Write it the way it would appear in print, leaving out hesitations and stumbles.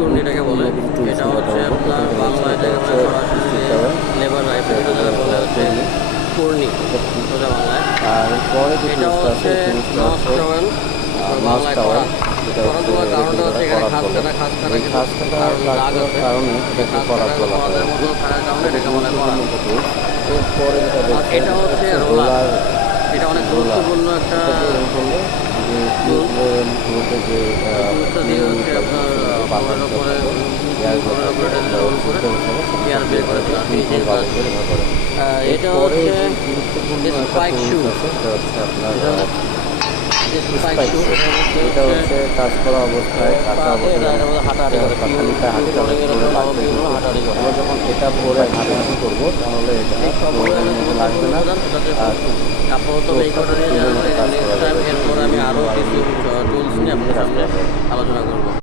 কুর্নি এটাকে বলে। এটা হচ্ছে আপনার বাংলা এটাকে বলে সরাসরি লেবার রাইফেল, এটা যেটা বলে হচ্ছে কুর্নি সোজা বাংলায়। আর পরে যে এটা টুলসটা আছে হচ্ছে এই টুলসটা নস হচ্ছে টাওয়েল, নস বাংলায় টাওয়ার, করাত। যেটা করাত হচ্ছে বলার কারণটা হচ্ছে এখানে করাত বলে। খাস কাটা এই খাস কাটা দাগ আছে, কারণে এটাকে খাস করাত কাটা বলা হয়। করাতের মতো থাকার কারণে এটাকে বলে করাত। এরপরে যেটা আর দেখছেন এটা হচ্ছে রোলার। এটা অনেক গুরুত্বপূর্ণ একটা যে টুলসটা দিয়ে হচ্ছে আপনার বোর্ডের উপরে রোল করে এয়ার বের করে দেওয়া, ফিনিশিং কাজ করে। এটা হচ্ছে স্পাইক শু, স্পাইক শু এটা হচ্ছে কাজ করা অবস্থায় কাঁচা অবস্থায় হাঁটাহাঁটি করে, হাঁটাহাঁটি করে। আমরা যখন এটা পরে হাঁটাহাঁটি করবো তাহলে এটা লাগবে না। আর আপাতত এই কটা নিয়ে যাওয়া, এরপর আমি আরও কিছু টুলস নিয়ে আপনার সামনে আলোচনা করবো।